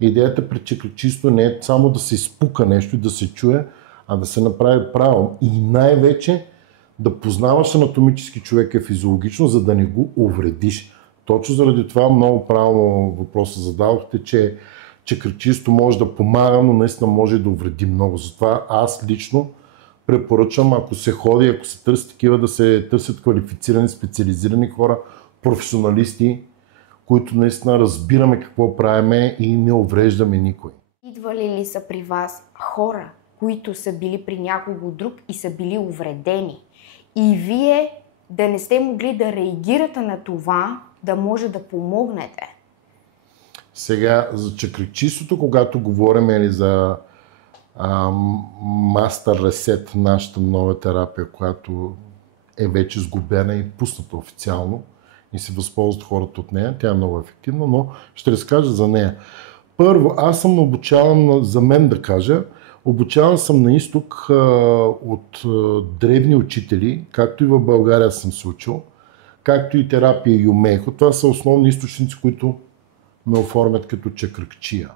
Идеята при чакричисто не е само да се изпука нещо и да се чуе, а да се направи правилно. И най-вече да познаваш анатомически човека физиологично, за да не го увредиш. Точно заради това много правилно въпроса зададохте, че чакричисто може да помага, но наистина може да увреди много. Затова аз лично препоръчвам, ако се ходи, ако се търси такива, да се търсят квалифицирани, специализирани хора, професионалисти, които наистина разбираме какво правиме и не увреждаме никой. Идвали ли са при вас хора, които са били при някого друг и са били увредени? И вие да не сте могли да реагирате на това, да може да помогнете? Сега, за чакричистото, когато говорим за Master Reset, нашата нова терапия, която е вече сглобена и пусната официално и се възползват хората от нея, тя е много ефективна, но ще разкажа за нея. Първо, аз съм обучаван, за мен да кажа, обучаван съм на изток от древни учители, както и в България съм се учил, както и терапия Юмейхо. Това са основни източници, които ме оформят като чакръкчия.